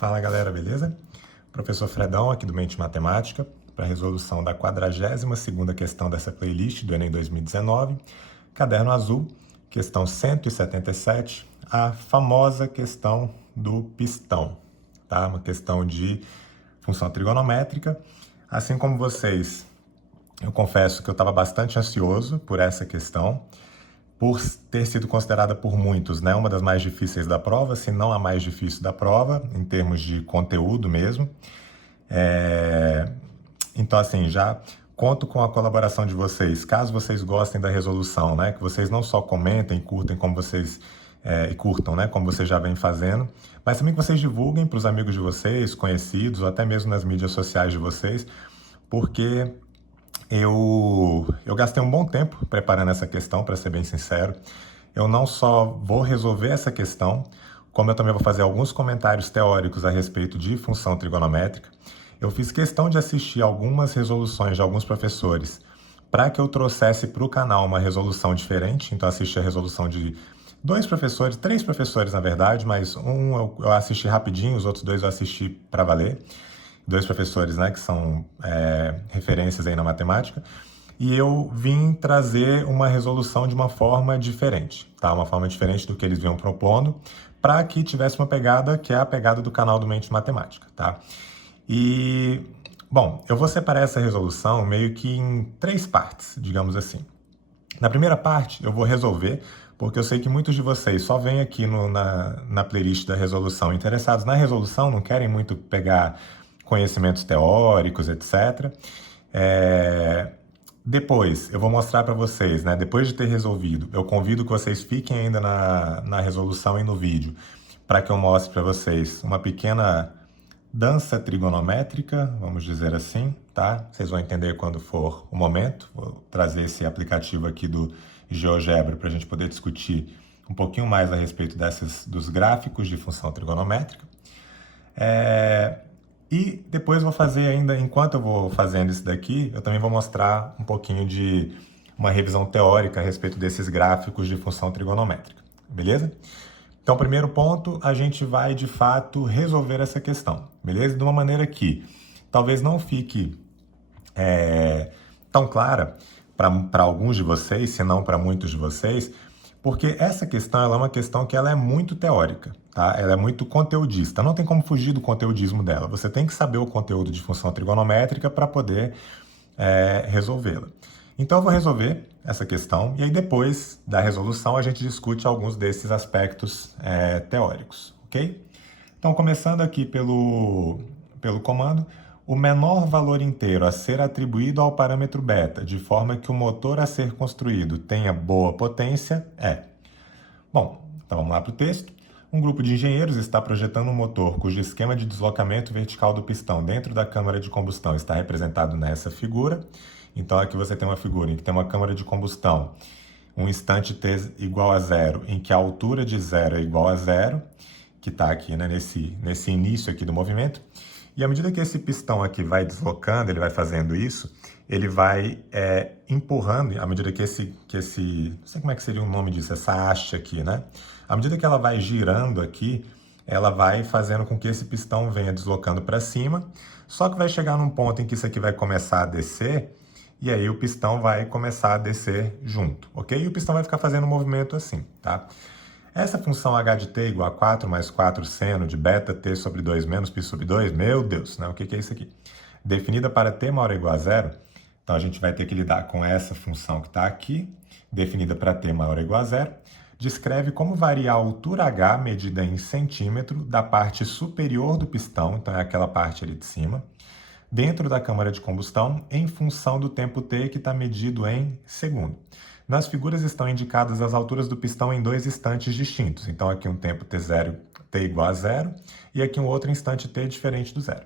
Fala galera, beleza? Professor Fredão aqui do Mente Matemática para a resolução da 42ª questão dessa playlist do Enem 2019, caderno azul, questão 177, a famosa questão do pistão, tá? Uma questão de função trigonométrica. Assim como vocês, eu confesso que eu estava bastante ansioso por essa questão, por ter sido considerada por muitos, né, uma das mais difíceis da prova, se não a mais difícil da prova, em termos de conteúdo mesmo. Então, assim, já conto com a colaboração de vocês. Caso vocês gostem da resolução, né, que vocês não só comentem, curtem como vocês e curtam, né, como vocês já vêm fazendo, mas também que vocês divulguem para os amigos de vocês, conhecidos, ou até mesmo nas mídias sociais de vocês, porque eu gastei um bom tempo preparando essa questão, para ser bem sincero. Eu não só vou resolver essa questão, como eu também vou fazer alguns comentários teóricos a respeito de função trigonométrica. Eu fiz questão de assistir algumas resoluções de alguns professores para que eu trouxesse para o canal uma resolução diferente. Então, assisti a resolução de três professores, na verdade, mas um eu assisti rapidinho, os outros dois eu assisti para valer. Dois professores, né, que são referências aí na matemática, e eu vim trazer uma resolução de uma forma diferente, tá? Uma forma diferente do que eles vinham propondo, para que tivesse uma pegada que é a pegada do canal do Mente Matemática, tá? E, bom, eu vou separar essa resolução meio que em três partes, digamos assim. Na primeira parte, eu vou resolver, porque eu sei que muitos de vocês só vêm aqui na playlist da resolução interessados na resolução, não querem muito pegar conhecimentos teóricos, etc. Depois, eu vou mostrar para vocês, né? Depois de ter resolvido, eu convido que vocês fiquem ainda na resolução e no vídeo, para que eu mostre para vocês uma pequena dança trigonométrica, vamos dizer assim, tá? Vocês vão entender quando for o momento. Vou trazer esse aplicativo aqui do GeoGebra para a gente poder discutir um pouquinho mais a respeito dos gráficos de função trigonométrica. E depois eu vou fazer ainda, enquanto eu vou fazendo isso daqui, eu também vou mostrar um pouquinho de uma revisão teórica a respeito desses gráficos de função trigonométrica, beleza? Então, primeiro ponto, a gente vai, de fato, resolver essa questão, beleza? De uma maneira que talvez não fique tão clara para alguns de vocês, se não para muitos de vocês, porque essa questão ela é uma questão que ela é muito teórica, tá? Ela é muito conteudista, não tem como fugir do conteudismo dela. Você tem que saber o conteúdo de função trigonométrica para poder resolvê-la. Então eu vou resolver essa questão e aí depois da resolução a gente discute alguns desses aspectos teóricos, ok? Então começando aqui pelo comando, o menor valor inteiro a ser atribuído ao parâmetro beta, de forma que o motor a ser construído tenha boa potência, é... Bom, então vamos lá para o texto. Um grupo de engenheiros está projetando um motor cujo esquema de deslocamento vertical do pistão dentro da câmara de combustão está representado nessa figura. Então aqui você tem uma figura em que tem uma câmara de combustão, um instante t igual a zero, em que a altura de zero é igual a zero, que está aqui, né, nesse início aqui do movimento. E à medida que esse pistão aqui vai deslocando, ele vai fazendo isso, ele vai empurrando, à medida que esse, não sei como é que seria o nome disso, essa haste aqui, né? À medida que ela vai girando aqui, ela vai fazendo com que esse pistão venha deslocando para cima, só que vai chegar num ponto em que isso aqui vai começar a descer, e aí o pistão vai começar a descer junto, ok? E o pistão vai ficar fazendo um movimento assim, tá? Essa função h de t igual a 4 mais 4 seno de beta t sobre 2 menos π sobre 2, meu Deus, né? O que é isso aqui? Definida para t maior ou igual a zero, então a gente vai ter que lidar com essa função que está aqui, definida para t maior ou igual a zero, descreve como varia a altura h medida em centímetro da parte superior do pistão, então é aquela parte ali de cima, dentro da câmara de combustão, em função do tempo t que está medido em segundo. Nas figuras estão indicadas as alturas do pistão em dois instantes distintos. Então aqui um tempo t0, t igual a zero, e aqui um outro instante t diferente do zero.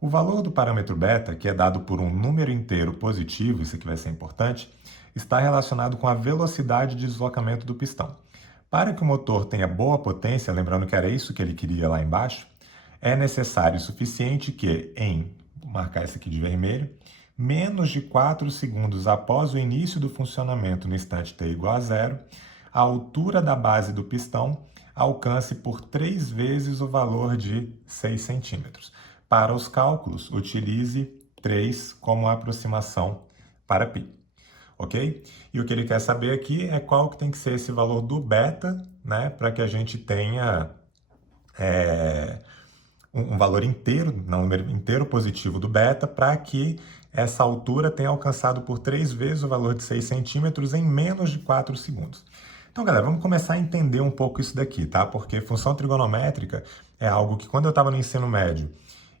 O valor do parâmetro beta, que é dado por um número inteiro positivo, isso aqui vai ser importante, está relacionado com a velocidade de deslocamento do pistão. Para que o motor tenha boa potência, lembrando que era isso que ele queria lá embaixo, é necessário o suficiente que, vou marcar isso aqui de vermelho, menos de 4 segundos após o início do funcionamento no instante t igual a zero, a altura da base do pistão alcance por 3 vezes o valor de 6 centímetros. Para os cálculos, utilize 3 como aproximação para π. Ok? E o que ele quer saber aqui é qual que tem que ser esse valor do beta, né, para que a gente tenha um valor inteiro, um número inteiro positivo do beta, para que essa altura tenha alcançado por 3 vezes o valor de 6 centímetros em menos de 4 segundos. Então, galera, vamos começar a entender um pouco isso daqui, tá? Porque função trigonométrica é algo que, quando eu estava no ensino médio,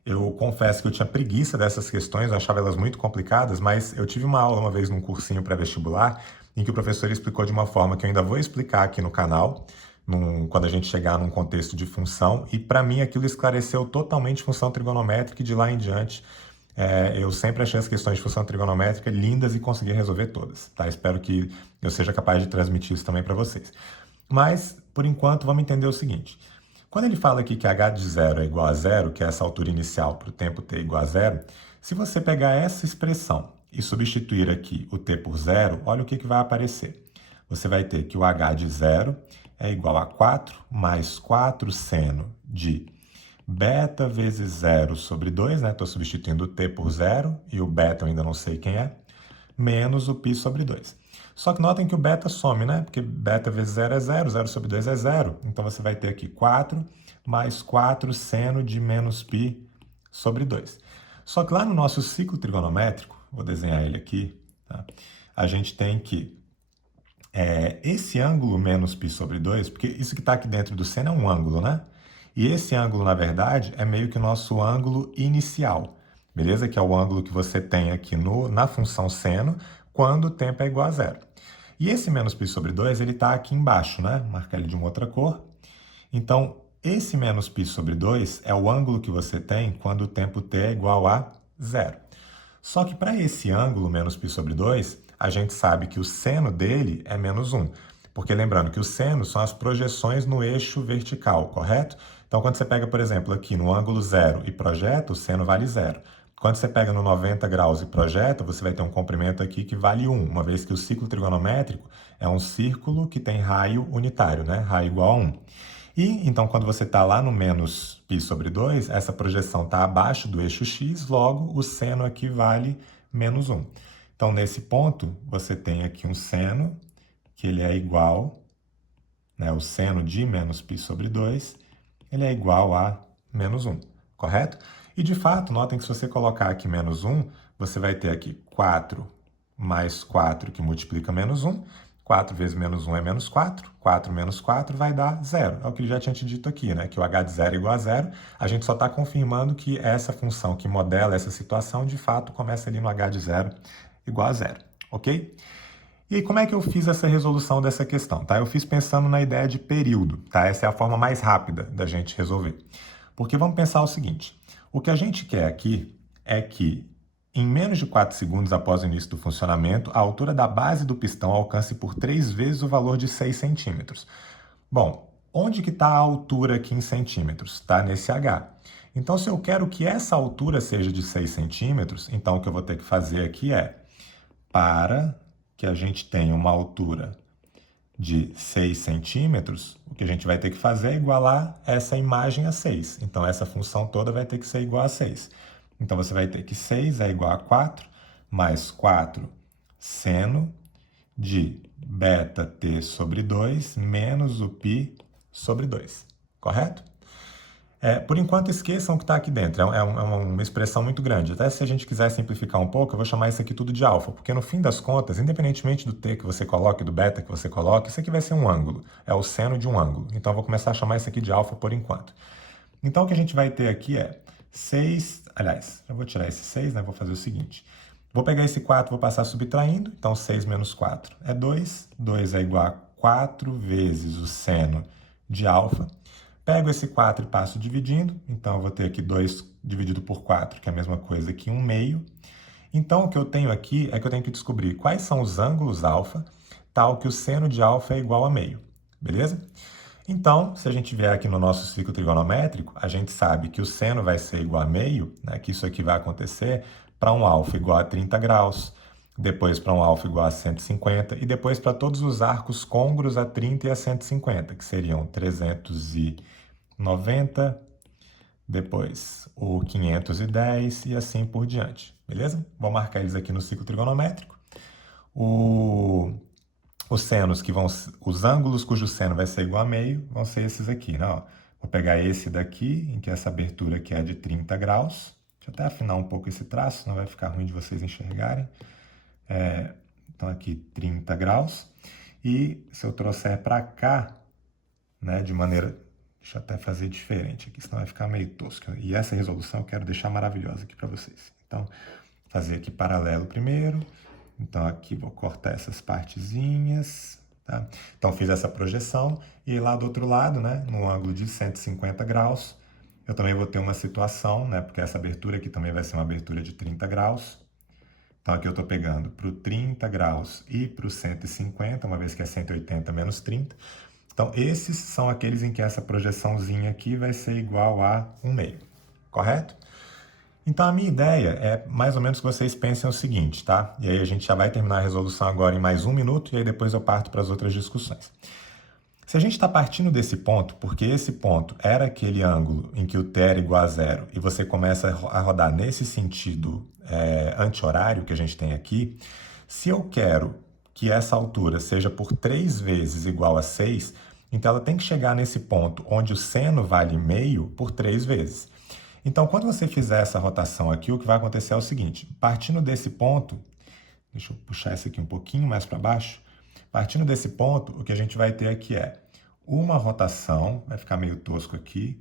eu confesso que eu tinha preguiça dessas questões, eu achava elas muito complicadas, mas eu tive uma aula uma vez num cursinho pré-vestibular em que o professor explicou de uma forma que eu ainda vou explicar aqui no canal, quando a gente chegar num contexto de função, e para mim aquilo esclareceu totalmente função trigonométrica, e de lá em diante eu sempre achei as questões de função trigonométrica lindas e consegui resolver todas, tá? Espero que eu seja capaz de transmitir isso também para vocês. Mas, por enquanto, vamos entender o seguinte. Quando ele fala aqui que h de 0 é igual a 0, que é essa altura inicial para o tempo t igual a 0, se você pegar essa expressão e substituir aqui o t por 0, olha o que vai aparecer. Você vai ter que o h de 0 é igual a 4 mais 4 seno de beta vezes 0 sobre 2, né? Estou substituindo o t por 0 e o beta eu ainda não sei quem é, menos o π sobre 2. Só que notem que o beta some, né? Porque beta vezes 0 é 0, 0 sobre 2 é 0. Então você vai ter aqui 4 mais 4 seno de menos π sobre 2. Só que lá no nosso ciclo trigonométrico, vou desenhar ele aqui, tá? A gente tem que esse ângulo menos π sobre 2, porque isso que está aqui dentro do seno é um ângulo, né? E esse ângulo, na verdade, é meio que o nosso ângulo inicial, beleza? Que é o ângulo que você tem aqui na função seno, quando o tempo é igual a 0. E esse menos π sobre 2, ele está aqui embaixo, né? Vou marcar ele de uma outra cor. Então, esse menos π sobre 2 é o ângulo que você tem quando o tempo t é igual a 0. Só que para esse ângulo menos π sobre 2, a gente sabe que o seno dele é menos 1. Porque lembrando que os senos são as projeções no eixo vertical, correto? Então, quando você pega, por exemplo, aqui no ângulo 0 e projeta, o seno vale 0. Quando você pega no 90 graus e projeta, você vai ter um comprimento aqui que vale 1, uma vez que o ciclo trigonométrico é um círculo que tem raio unitário, né? Raio igual a 1. E, então, quando você está lá no menos π sobre 2, essa projeção está abaixo do eixo x, logo o seno aqui vale menos 1. Então, nesse ponto, você tem aqui um seno, que ele é igual, né, o seno de menos π sobre 2, ele é igual a menos 1, correto? E, de fato, notem que se você colocar aqui menos 1, você vai ter aqui 4 mais 4, que multiplica menos 1. 4 vezes menos 1 é menos 4. 4 menos 4 vai dar 0. É o que ele já tinha te dito aqui, né? Que o h de 0 é igual a 0. A gente só está confirmando que essa função que modela essa situação, de fato, começa ali no h de 0 igual a 0, ok? E aí, como é que eu fiz essa resolução dessa questão? Tá? Eu fiz pensando na ideia de período, tá? Essa é a forma mais rápida da gente resolver. Porque vamos pensar o seguinte, o que a gente quer aqui é que, em menos de 4 segundos após o início do funcionamento, a altura da base do pistão alcance por 3 vezes o valor de 6 centímetros. Bom, onde que está a altura aqui em centímetros? Está nesse H. Então, se eu quero que essa altura seja de 6 centímetros, então o que eu vou ter que fazer aqui é, para que a gente tenha uma altura de 6 centímetros, o que a gente vai ter que fazer é igualar essa imagem a 6. Então, essa função toda vai ter que ser igual a 6. Então, você vai ter que 6 é igual a 4, mais 4 seno de beta t sobre 2, menos o π sobre 2. Correto? Por enquanto, esqueçam o que está aqui dentro. É uma expressão muito grande. Até se a gente quiser simplificar um pouco, eu vou chamar isso aqui tudo de alfa, porque no fim das contas, independentemente do t que você coloque, do beta que você coloque, isso aqui vai ser um ângulo. É o seno de um ângulo. Então, eu vou começar a chamar isso aqui de alfa por enquanto. Então, o que a gente vai ter aqui é 6... Aliás, eu vou tirar esse 6, né? Vou fazer o seguinte. Vou pegar esse 4, vou passar subtraindo. Então, 6 menos 4 é 2. 2 é igual a 4 vezes o seno de alfa. Pego esse 4 e passo dividindo, então eu vou ter aqui 2 dividido por 4, que é a mesma coisa que 1 meio. Então, o que eu tenho aqui é que eu tenho que descobrir quais são os ângulos alfa, tal que o seno de alfa é igual a meio, beleza? Então, se a gente vier aqui no nosso ciclo trigonométrico, a gente sabe que o seno vai ser igual a meio, né, que isso aqui vai acontecer para um alfa igual a 30 graus, depois para um alfa igual a 150 e depois para todos os arcos côngruos a 30 e a 150, que seriam 390, depois o 510 e assim por diante, beleza? Vou marcar eles aqui no ciclo trigonométrico. Os senos que vão, os ângulos cujo seno vai ser igual a meio, vão ser esses aqui, né? Ó, vou pegar esse daqui, em que essa abertura aqui é de 30 graus. Deixa eu até afinar um pouco esse traço, senão vai ficar ruim de vocês enxergarem. Então aqui 30 graus. E se eu trouxer para cá, né, de maneira... Deixa eu até fazer diferente aqui, senão vai ficar meio tosco. E essa resolução eu quero deixar maravilhosa aqui para vocês. Então, fazer aqui paralelo primeiro. Então, aqui vou cortar essas partezinhas, tá? Então, fiz essa projeção. E lá do outro lado, né, no ângulo de 150 graus, eu também vou ter uma situação, né, porque essa abertura aqui também vai ser uma abertura de 30 graus. Então, aqui eu estou pegando para o 30 graus e para o 150, uma vez que é 180 menos 30. Então, esses são aqueles em que essa projeçãozinha aqui vai ser igual a 1/2, correto? Então, a minha ideia é mais ou menos que vocês pensem o seguinte, tá? E aí a gente já vai terminar a resolução agora em mais 1 minuto, e aí depois eu parto para as outras discussões. Se a gente está partindo desse ponto, porque esse ponto era aquele ângulo em que o t era igual a 0, e você começa a rodar nesse sentido anti-horário que a gente tem aqui, se eu quero que essa altura seja por 3 vezes igual a 6, então ela tem que chegar nesse ponto onde o seno vale meio por 3 vezes. Então, quando você fizer essa rotação aqui, o que vai acontecer é o seguinte, partindo desse ponto, deixa eu puxar esse aqui um pouquinho mais para baixo, partindo desse ponto, o que a gente vai ter aqui é uma rotação, vai ficar meio tosco aqui,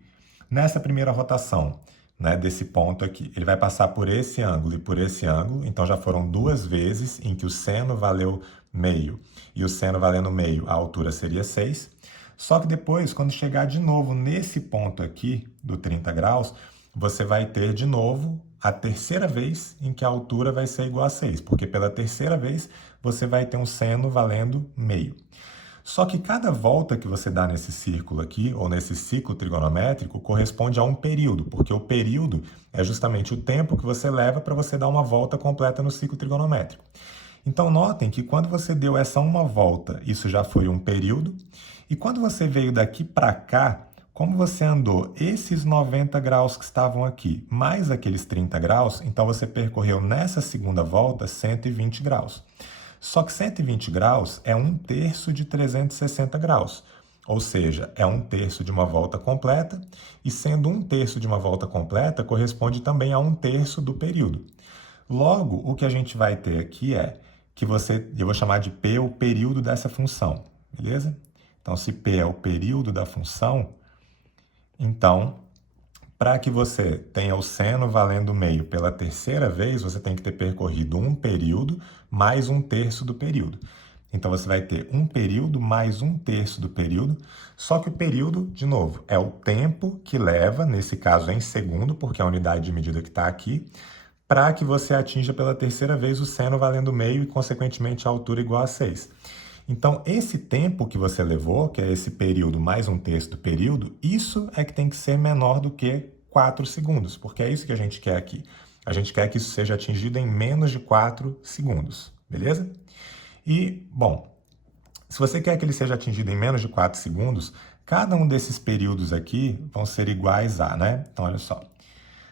nessa primeira rotação, né, desse ponto aqui, ele vai passar por esse ângulo e por esse ângulo, então já foram 2 vezes em que o seno valeu meio e o seno valendo meio, a altura seria 6, só que depois, quando chegar de novo nesse ponto aqui, do 30 graus, você vai ter de novo a terceira vez em que a altura vai ser igual a 6, porque pela terceira vez você vai ter um seno valendo meio. Só que cada volta que você dá nesse círculo aqui, ou nesse ciclo trigonométrico, corresponde a um período, porque o período é justamente o tempo que você leva para você dar uma volta completa no ciclo trigonométrico. Então, notem que quando você deu essa uma volta, isso já foi um período, e quando você veio daqui para cá, como você andou esses 90 graus que estavam aqui, mais aqueles 30 graus, então você percorreu nessa segunda volta 120 graus. Só que 120 graus é 1/3 de 360 graus, ou seja, é 1/3 de uma volta completa, e sendo 1/3 de uma volta completa, corresponde também a 1/3 do período. Logo, o que a gente vai ter aqui é que eu vou chamar de P o período dessa função, beleza? Então, se P é o período da função, então, para que você tenha o seno valendo meio pela terceira vez, você tem que ter percorrido um período mais 1/3 do período. Então, você vai ter um período mais 1/3 do período, só que o período, de novo, é o tempo que leva, nesse caso em segundo, porque é a unidade de medida que está aqui, para que você atinja pela terceira vez o seno valendo meio e, consequentemente, a altura igual a 6. Então, esse tempo que você levou, que é esse período mais 1/3 do período, isso é que tem que ser menor do que 4 segundos, porque é isso que a gente quer aqui. A gente quer que isso seja atingido em menos de 4 segundos, beleza? E, bom, se você quer que ele seja atingido em menos de 4 segundos, cada um desses períodos aqui vão ser iguais a, né? Então, olha só.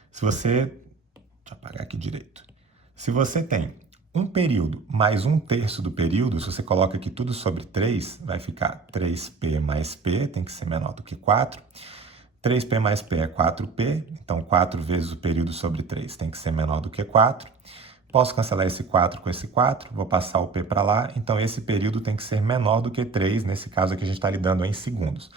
Se você... Deixa eu apagar aqui direito. Se você tem um período mais 1/3 do período, se você coloca aqui tudo sobre 3, vai ficar 3p mais p, tem que ser menor do que 4. 3p mais p é 4p, então 4 vezes o período sobre 3 tem que ser menor do que 4. Posso cancelar esse 4 com esse 4, vou passar o p para lá, então esse período tem que ser menor do que 3, nesse caso aqui a gente está lidando em segundos.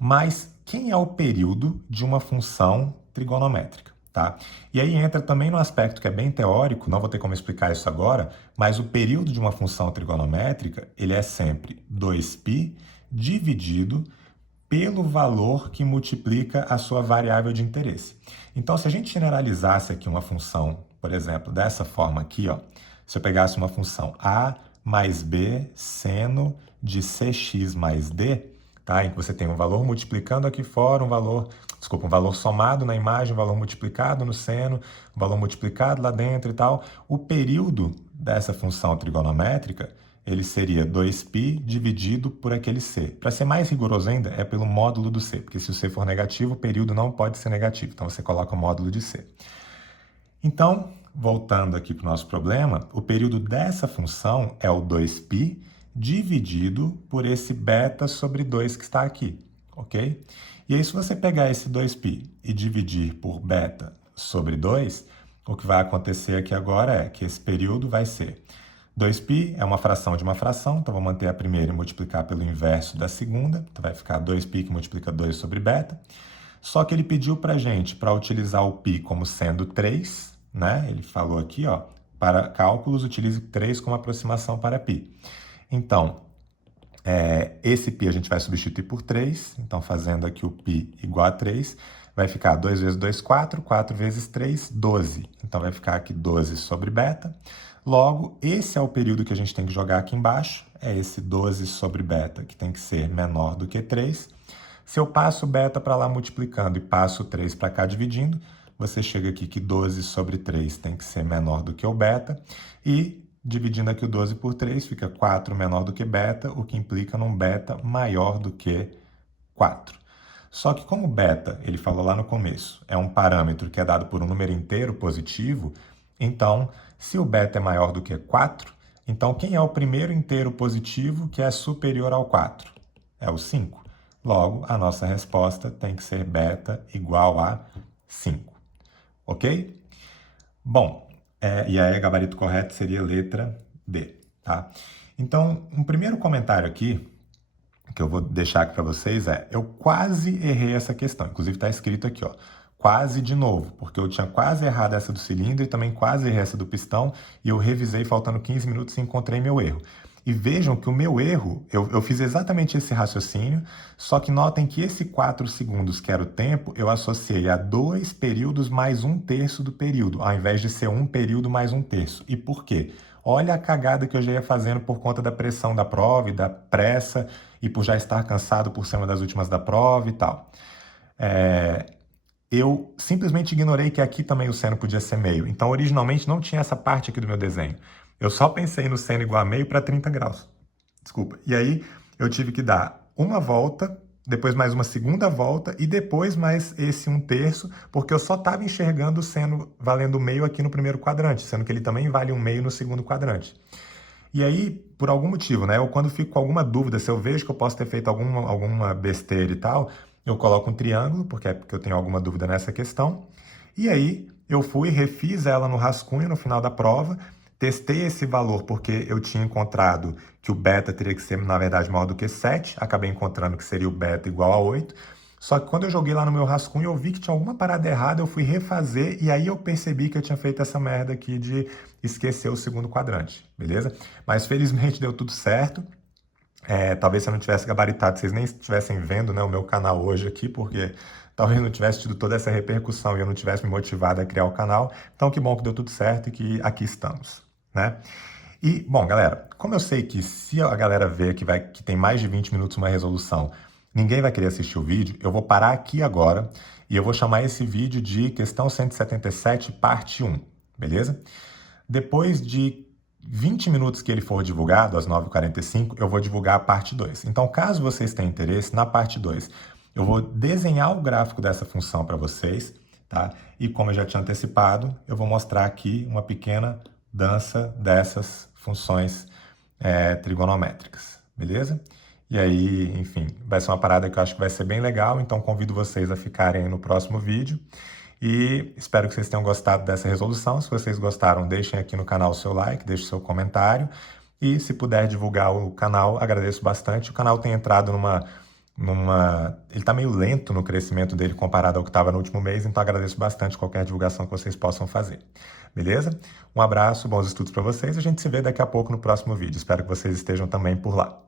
Mas quem é o período de uma função trigonométrica? Tá? E aí entra também no aspecto que é bem teórico, não vou ter como explicar isso agora, mas o período de uma função trigonométrica, ele é sempre 2π dividido pelo valor que multiplica a sua variável de interesse. Então, se a gente generalizasse aqui uma função, por exemplo, dessa forma aqui, ó, se eu pegasse uma função a mais b seno de cx mais d, tá? Em que você tem um valor multiplicando aqui fora, um valor desculpa, um valor somado na imagem, um valor multiplicado no seno, um valor multiplicado lá dentro e tal. O período dessa função trigonométrica, ele seria 2π dividido por aquele c. Para ser mais rigoroso ainda, é pelo módulo do c, porque se o c for negativo, o período não pode ser negativo, então você coloca o módulo de c. Então, voltando aqui para o nosso problema, o período dessa função é o 2π dividido por esse beta sobre 2 que está aqui, ok? E aí, se você pegar esse 2π e dividir por beta sobre 2, o que vai acontecer aqui agora é que esse período vai ser 2π é uma fração de uma fração, então vou manter a primeira e multiplicar pelo inverso da segunda, então vai ficar 2π que multiplica 2 sobre beta. Só que ele pediu para a gente para utilizar o π como sendo 3, né? Ele falou aqui, ó, para cálculos utilize 3 como aproximação para π. Então, esse π a gente vai substituir por 3, então fazendo aqui o π igual a 3, vai ficar 2 vezes 2, 4, 4 vezes 3, 12. Então vai ficar aqui 12 sobre beta. Logo, esse é o período que a gente tem que jogar aqui embaixo, é esse 12 sobre beta, que tem que ser menor do que 3. Se eu passo beta para lá multiplicando e passo 3 para cá dividindo, você chega aqui que 12 sobre 3 tem que ser menor do que o beta, e dividindo aqui o 12 por 3, fica 4 menor do que beta, o que implica num beta maior do que 4. Só que como beta, ele falou lá no começo, é um parâmetro que é dado por um número inteiro positivo, então, se o beta é maior do que 4, então quem é o primeiro inteiro positivo que é superior ao 4? É o 5. Logo, a nossa resposta tem que ser beta igual a 5. Ok? Bom, e aí o gabarito correto seria letra D, tá? Então, um primeiro comentário aqui, que eu vou deixar aqui para vocês eu quase errei essa questão. Inclusive está escrito aqui, ó, quase de novo, porque eu tinha quase errado essa do cilindro e também quase errei essa do pistão, e eu revisei faltando 15 minutos e encontrei meu erro. E vejam que o meu erro, eu fiz exatamente esse raciocínio, só que notem que esse 4 segundos, que era o tempo, eu associei a 2 períodos mais 1/3 do período, ao invés de ser 1 período mais 1/3. E por quê? Olha a cagada que eu já ia fazendo por conta da pressão da prova e da pressa, e por já estar cansado por ser uma das últimas da prova e tal. Eu simplesmente ignorei que aqui também o seno podia ser meio. Então, originalmente, não tinha essa parte aqui do meu desenho. Eu só pensei no seno igual a meio para 30 graus. Desculpa. E aí, eu tive que dar uma volta, depois mais uma segunda volta e depois mais esse 1/3, porque eu só estava enxergando o seno valendo meio aqui no primeiro quadrante, sendo que ele também vale 1/2 no segundo quadrante. E aí, por algum motivo, né? Eu quando fico com alguma dúvida, se eu vejo que eu posso ter feito alguma besteira e tal, eu coloco um triângulo, porque eu tenho alguma dúvida nessa questão. E aí, eu fui, refiz ela no rascunho no final da prova, testei esse valor porque eu tinha encontrado que o beta teria que ser, na verdade, maior do que 7. Acabei encontrando que seria o beta igual a 8. Só que quando eu joguei lá no meu rascunho, eu vi que tinha alguma parada errada, eu fui refazer e aí eu percebi que eu tinha feito essa merda aqui de esquecer o segundo quadrante, beleza? Mas felizmente deu tudo certo. Talvez se eu não tivesse gabaritado, vocês nem estivessem vendo, né, o meu canal hoje aqui, porque talvez não tivesse tido toda essa repercussão e eu não tivesse me motivado a criar o canal. Então, que bom que deu tudo certo e que aqui estamos, né? E, bom, galera, como eu sei que se a galera vê que tem mais de 20 minutos uma resolução, ninguém vai querer assistir o vídeo, eu vou parar aqui agora e eu vou chamar esse vídeo de questão 177, parte 1, beleza? Depois de 20 minutos que ele for divulgado, às 9h45, eu vou divulgar a parte 2. Então, caso vocês tenham interesse, na parte 2, eu vou desenhar o gráfico dessa função para vocês, tá? E como eu já tinha antecipado, eu vou mostrar aqui uma pequena dança dessas funções trigonométricas, beleza? E aí, enfim, vai ser uma parada que eu acho que vai ser bem legal, então convido vocês a ficarem aí no próximo vídeo. E espero que vocês tenham gostado dessa resolução. Se vocês gostaram, deixem aqui no canal o seu like, deixem o seu comentário. E se puder divulgar o canal, agradeço bastante. O canal tem entrado ele está meio lento no crescimento dele comparado ao que estava no último mês, então agradeço bastante qualquer divulgação que vocês possam fazer. Beleza? Um abraço, bons estudos para vocês. A gente se vê daqui a pouco no próximo vídeo. Espero que vocês estejam também por lá.